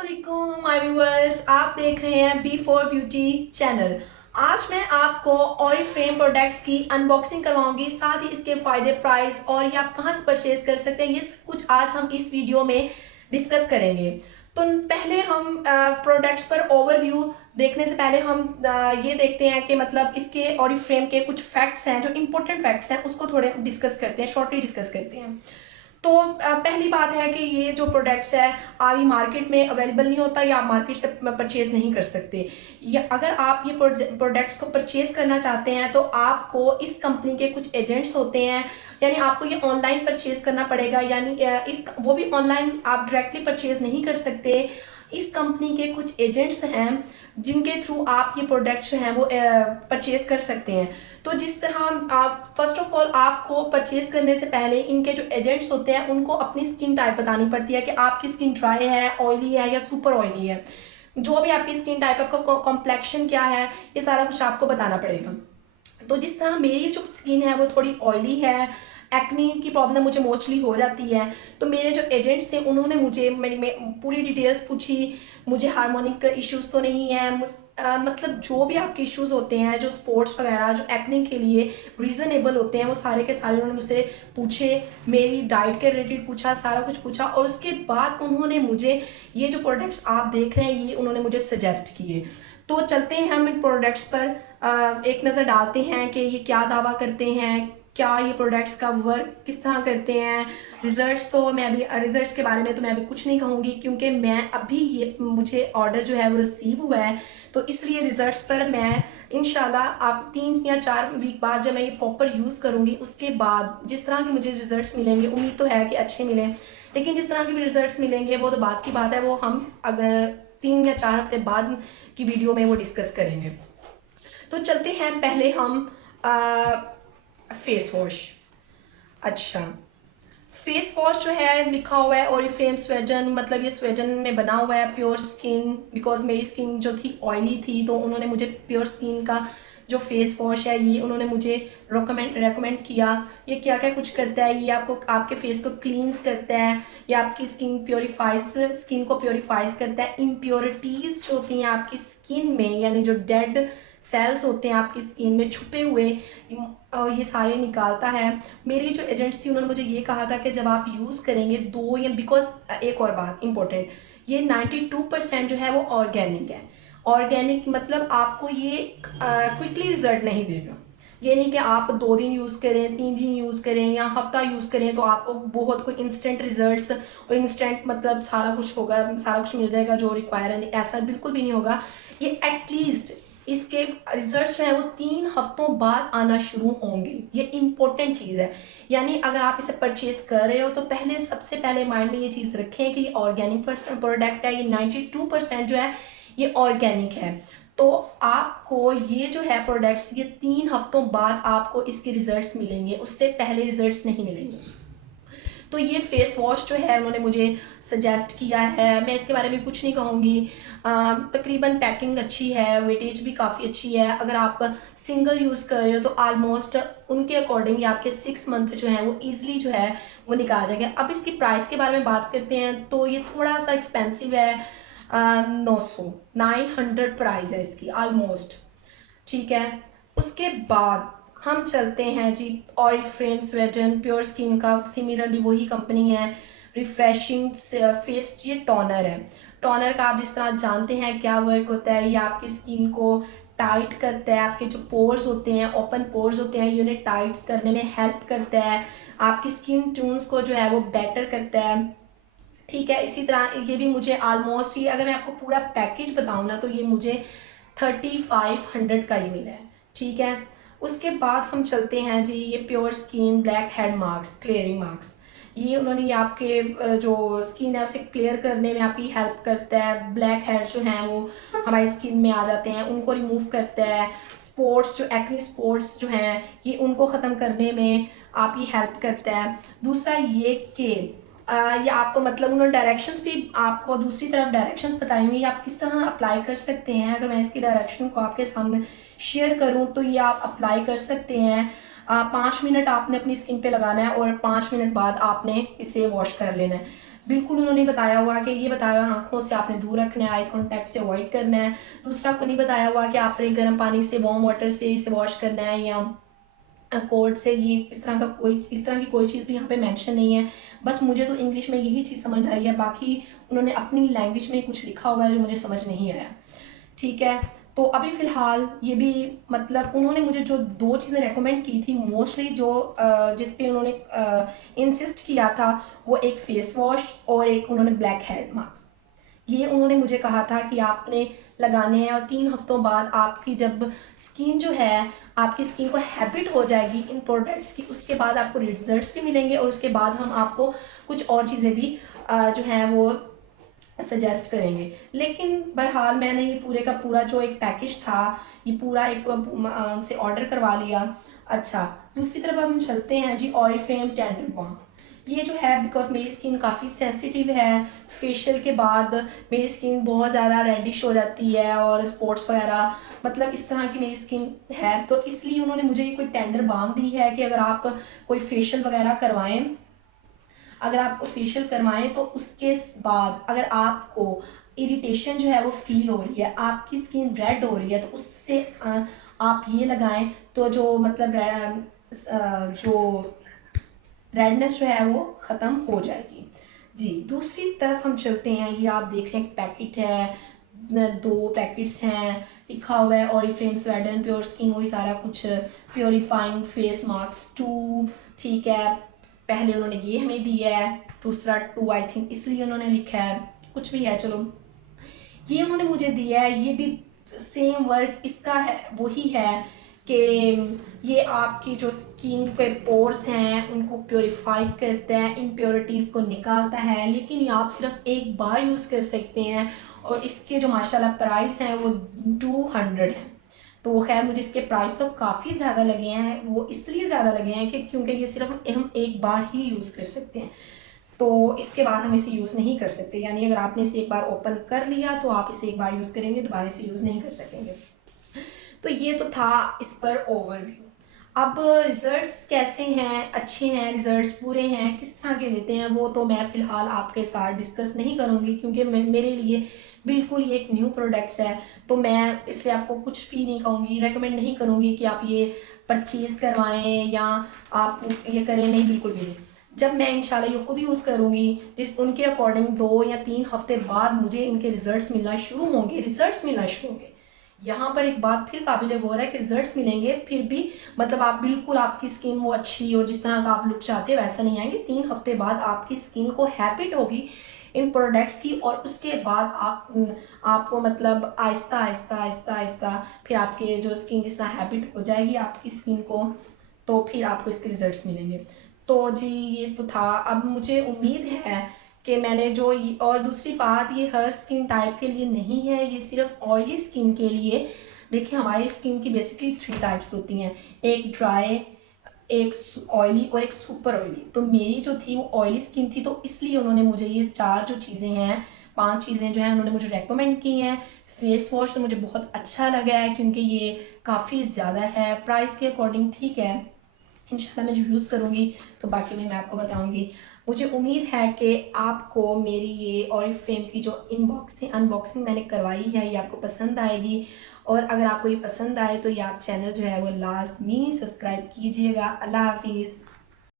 अस्सलाम my viewers, आप देख रहे हैं बी फॉर ब्यूटी चैनल। आज मैं आपको ऑरिफ्लेम प्रोडक्ट्स की अनबॉक्सिंग करवाऊंगी, साथ ही इसके फायदे, प्राइस और ये आप कहां से परचेज कर सकते हैं, ये सब कुछ आज हम इस वीडियो में डिस्कस करेंगे। तो पहले हम प्रोडक्ट्स पर ओवरव्यू देखने से पहले हम ये देखते हैं कि मतलब इसके ऑरिफ्लेम के कुछ फैक्ट्स हैं, जो इंपॉर्टेंट फैक्ट्स हैं उसको थोड़े डिस्कस करते हैं, शॉर्टली डिस्कस करते हैं। तो पहली बात है कि ये जो प्रोडक्ट्स है अभी मार्केट में अवेलेबल नहीं होता या आप मार्केट से परचेज नहीं कर सकते। या अगर आप ये प्रोडक्ट्स को परचेज करना चाहते हैं तो आपको इस कंपनी के कुछ एजेंट्स होते हैं, यानी आपको ये ऑनलाइन परचेज करना पड़ेगा, यानी इस वो भी ऑनलाइन आप डायरेक्टली परचेज नहीं कर सकते। इस कंपनी के कुछ एजेंट्स हैं जिनके थ्रू आप ये प्रोडक्ट्स जो हैं वो परचेज कर सकते हैं। तो जिस तरह आप फर्स्ट ऑफ ऑल आपको परचेज करने से पहले इनके जो एजेंट्स होते हैं उनको अपनी स्किन टाइप बतानी पड़ती है कि आपकी स्किन ड्राई है, ऑयली है या सुपर ऑयली है। जो भी आपकी स्किन टाइप, आपका कॉम्प्लेक्शन क्या है, ये सारा कुछ आपको बताना पड़ेगा। तो जिस तरह मेरी जो स्किन है वो थोड़ी ऑयली है, एक्नी की प्रॉब्लम मुझे मोस्टली हो जाती है, तो मेरे जो एजेंट्स थे उन्होंने मुझे मेरी पूरी डिटेल्स पूछी। मुझे हार्मोनिक इश्यूज तो नहीं है, मतलब जो भी आपके इश्यूज होते हैं, जो स्पोर्ट्स वगैरह जो एक्ने के लिए रीज़नेबल होते हैं, वो सारे के सारे उन्होंने मुझसे पूछे। मेरी डाइट के रिलेटेड पूछा, सारा कुछ पूछा, और उसके बाद उन्होंने मुझे ये जो प्रोडक्ट्स आप देख रहे हैं ये उन्होंने मुझे सजेस्ट किए। तो चलते हैं हम इन प्रोडक्ट्स पर एक नज़र डालते हैं कि ये क्या दावा करते हैं, क्या ये प्रोडक्ट्स का वर्क किस तरह करते हैं। रिजल्ट्स तो मैं अभी रिजल्ट्स के बारे में तो मैं अभी कुछ नहीं कहूँगी, क्योंकि मैं अभी ये मुझे ऑर्डर जो है वो रिसीव हुआ है, तो इसलिए रिजल्ट्स पर मैं इंशाल्लाह आप 3 या 4 वीक बाद जब मैं ये प्रॉपर यूज़ करूँगी उसके बाद जिस तरह के मुझे रिजल्ट्स मिलेंगे, उम्मीद तो है कि अच्छे मिलें, लेकिन जिस तरह के भी रिजल्ट्स मिलेंगे वो तो बात की बात है, वो हम अगर 3 या 4 हफ्ते बाद की वीडियो में वो डिस्कस करेंगे। तो चलते हैं पहले हम फेस वॉश। अच्छा, फेस वॉश जो है लिखा हुआ है ओरिफ्लेम स्वेजन, मतलब ये स्वेजन में बना हुआ है प्योर स्किन, बिकॉज मेरी स्किन जो थी ऑयली थी, तो उन्होंने मुझे प्योर स्किन का जो फेस वॉश है ये उन्होंने मुझे रेकमेंड किया। ये क्या क्या कुछ करता है, ये आपको आपके फेस को क्लींस करता है, ये आपकी स्किन को प्योरीफाइज करता है। इम्प्योरिटीज़ जो होती हैं आपकी स्किन में, यानी जो डेड सेल्स होते हैं आपकी स्किन में छुपे हुए, ये सारे निकालता है। मेरी जो एजेंट्स थी उन्होंने मुझे ये कहा था कि जब आप यूज़ करेंगे दो या, बिकॉज एक और बात इंपॉर्टेंट, ये 92% जो है वो ऑर्गेनिक है। ऑर्गेनिक मतलब आपको ये क्विकली रिजल्ट नहीं देगा। ये नहीं कि आप 2 दिन यूज़ करें, 3 दिन यूज़ करें या हफ्ता यूज़ करें तो आपको बहुत कोई इंस्टेंट रिजल्ट्स और इंस्टेंट मतलब सारा कुछ होगा, सारा कुछ मिल जाएगा जो रिक्वायर है, ऐसा बिल्कुल भी नहीं होगा। ये एटलीस्ट इसके रिजल्ट जो है वो 3 हफ्तों बाद आना शुरू होंगे, ये इंपॉर्टेंट चीज़ है। यानी अगर आप इसे परचेज कर रहे हो तो पहले सबसे पहले माइंड में ये चीज़ रखें कि ये ऑर्गेनिक प्रोडक्ट है, ये 92% जो है ये ऑर्गेनिक है। तो आपको ये जो है प्रोडक्ट्स ये 3 हफ्तों बाद आपको इसके रिजल्ट्स मिलेंगे, उससे पहले रिजल्ट्स नहीं मिलेंगे। तो ये फेस वॉश जो है उन्होंने मुझे सजेस्ट किया है, मैं इसके बारे में कुछ नहीं कहूँगी। तकरीबन पैकिंग अच्छी है, वेटेज भी काफ़ी अच्छी है। अगर आप सिंगल यूज़ कर रहे हो तो आलमोस्ट उनके अकॉर्डिंग आपके 6 मंथ जो है वो ईजिली जो है वो निकाल जाएंगे। अब इसकी प्राइस के बारे में बात करते हैं तो ये थोड़ा सा एक्सपेंसिव है, 900 प्राइस है इसकी ऑलमोस्ट, ठीक है। उसके बाद हम चलते हैं जी ऑरिफ्लेम स्वेजन प्योर स्किन का, सिमिलरली वही कंपनी है, रिफ्रेशिंग फेस, ये टोनर है। टोनर का आप जिस तरह जानते हैं क्या वर्क होता है, ये आपकी स्किन को टाइट करता है, आपके जो पोर्स होते हैं, ओपन पोर्स होते हैं, ये उन्हें टाइट करने में हेल्प करता है, आपकी स्किन ट्यून्स को जो है वो बेटर करता है, ठीक है। इसी तरह ये भी मुझे ऑलमोस्ट, ये अगर मैं आपको पूरा पैकेज बताऊँ ना तो ये मुझे 3500 का ही मिला है, ठीक है। उसके बाद हम चलते हैं जी ये pure skin black head marks clearing marks, ये उन्होंने ये आपके जो स्किन है उसे क्लियर करने में आपकी हेल्प करता है। ब्लैक हेड्स जो हैं वो हमारी स्किन में आ जाते हैं, उनको रिमूव करता है। स्पॉट्स जो एक्ने स्पॉट्स जो हैं ये उनको ख़त्म करने में आपकी हेल्प करता है। दूसरा ये कि ये आपको मतलब उन्होंने डायरेक्शंस भी आपको दूसरी तरफ डायरेक्शंस बताई हुई, आप किस तरह अप्लाई कर सकते हैं। अगर मैं इसकी डायरेक्शन को आपके सामने शेयर करूं तो ये आप अप्लाई कर सकते हैं। 5 मिनट आपने अपनी स्किन पे लगाना है और 5 मिनट बाद आपने इसे वॉश कर लेना है। बिल्कुल उन्होंने बताया हुआ कि ये बताया हुआ आँखों से आपने दूर रखना है, आई कॉन्टैक्ट से अवॉइड करना है। दूसरा आपको नहीं बताया हुआ कि आपने गर्म पानी से, वार्म वाटर से इसे वॉश करना है या कोल्ड से, ये इस तरह की कोई चीज़ भी यहाँ पे मेंशन नहीं है। बस मुझे तो इंग्लिश में यही चीज़ समझ आई है, बाकी उन्होंने अपनी लैंग्वेज में कुछ लिखा हुआ है जो मुझे समझ नहीं आया। ठीक है, तो अभी फ़िलहाल ये भी मतलब उन्होंने मुझे जो 2 चीज़ें रेकमेंड की थी मोस्टली, जो जिस पे उन्होंने इंसिस्ट किया था, वो एक फेस वॉश और एक उन्होंने ब्लैक हेड मास्क। ये उन्होंने मुझे कहा था कि आपने लगाने हैं और 3 हफ्तों बाद आपकी जब स्किन जो है, आपकी स्किन को हैबिट हो जाएगी इन प्रोडक्ट्स की, उसके बाद आपको रिजल्ट्स भी मिलेंगे और उसके बाद हम आपको कुछ और चीज़ें भी जो हैं वो सजेस्ट करेंगे। लेकिन बहरहाल मैंने ये पूरे का पूरा जो एक पैकेज था, ये पूरा एक से ऑर्डर करवा लिया। अच्छा, दूसरी तरफ अब हम चलते हैं जी, ऑरिफ्लेम टेंडर बाम। ये जो है, बिकॉज मेरी स्किन काफ़ी सेंसिटिव है, फेशियल के बाद मेरी स्किन बहुत ज़्यादा रेडिश हो जाती है और स्पॉट्स वगैरह, मतलब इस तरह की मेरी स्किन है, तो इसलिए उन्होंने मुझे ये कोई टेंडर बाम दी है कि अगर आप कोई फेशियल वगैरह करवाएं, अगर आप फेशियल करवाएं तो उसके बाद अगर आपको इरिटेशन जो है वो फील हो रही है, आपकी स्किन रेड हो रही है, तो उससे आप ये लगाएं तो जो मतलब जो रेडनेस जो है वो ख़त्म हो जाएगी। जी, दूसरी तरफ हम चलते हैं, ये आप देख रहे हैं पैकेट है, 2 पैकेट्स हैं, लिखा हुआ है ऑरिफ्लेम स्वेडन प्योर स्किन, वही सारा कुछ, प्योरीफाइंग फेस मास्क 2। ठीक है, पहले उन्होंने ये हमें दिया है, दूसरा 2 आई थिंक इसलिए उन्होंने लिखा है, कुछ भी है चलो। ये उन्होंने मुझे दिया है, ये भी सेम वर्क इसका है, वही है कि ये आपकी जो स्किन के पोर्स हैं उनको प्योरीफाई करता है, इम्प्योरिटीज़ को निकालता है, लेकिन ये आप सिर्फ एक बार यूज़ कर सकते हैं और इसके जो माशाल्लाह प्राइस हैं वो 200 हैं। तो खैर मुझे इसके प्राइस तो काफ़ी ज़्यादा लगे हैं, वो इसलिए ज़्यादा लगे हैं कि क्योंकि ये सिर्फ हम एक बार ही यूज़ कर सकते हैं, तो इसके बाद हम इसे यूज़ नहीं कर सकते। यानी अगर आपने इसे एक बार ओपन कर लिया तो आप इसे एक बार यूज़ करेंगे, दोबारा इसे यूज़ नहीं कर सकेंगे। तो ये तो था इस पर ओवरव्यू। अब रिजल्ट्स कैसे हैं, अच्छे हैं रिजल्ट्स, बुरे हैं, किस तरह के देते हैं, वो तो मैं फ़िलहाल आपके साथ डिस्कस नहीं करूँगी क्योंकि मेरे लिए बिल्कुल ये एक न्यू प्रोडक्ट्स है, तो मैं इसलिए आपको कुछ भी नहीं कहूँगी, रेकमेंड नहीं करूँगी कि आप ये परचेज़ करवाएं या आप ये करें, नहीं, बिल्कुल भी नहीं। जब मैं इंशाल्लाह ये खुद यूज़ करूँगी, जिस उनके अकॉर्डिंग 2 या 3 हफ्ते बाद मुझे इनके रिजल्ट्स मिलना शुरू होंगे। यहाँ पर एक बात फिर काबिल गौर है कि रिजल्ट्स मिलेंगे, फिर भी मतलब आप बिल्कुल आपकी स्किन वो अच्छी और जिस तरह का आप लुक चाहते हो वैसा नहीं आएंगे। 3 हफ्ते बाद आपकी स्किन को हैबिट होगी इन प्रोडक्ट्स की और उसके बाद आपको मतलब आहिस्ता आहिस्ता आहिस्ता आहिस्ता फिर आपके जो स्किन जिस तरह हैबिट हो जाएगी आपकी स्किन को, तो फिर आपको इसके रिजल्ट्स मिलेंगे। तो जी ये तो था। अब मुझे उम्मीद है कि मैंने जो और दूसरी बात, ये हर स्किन टाइप के लिए नहीं है, ये सिर्फ ऑयली स्किन के लिए। देखिए हमारी स्किन की बेसिकली 3 टाइप्स होती हैं, एक ड्राई, एक ऑयली और एक सुपर ऑयली। तो मेरी जो थी वो ऑयली स्किन थी, तो इसलिए उन्होंने मुझे ये 4 जो चीज़ें हैं, 5 चीज़ें जो हैं उन्होंने मुझे रेकमेंड की हैं। फेस वॉश तो मुझे बहुत अच्छा लगा है क्योंकि ये काफ़ी ज़्यादा है, प्राइस के अकॉर्डिंग ठीक है। इंशाल्लाह मैं जब यूज़ करूँगी तो बाकी भी मैं आपको बताऊँगी। मुझे उम्मीद है कि आपको मेरी ये ऑरिफ्लेम की जो अनबॉक्सिंग मैंने करवाई है ये आपको पसंद आएगी, और अगर आपको ये पसंद आए तो ये आप चैनल जो है वो लाज़मी सब्सक्राइब कीजिएगा। अल्लाह हाफ़िज़।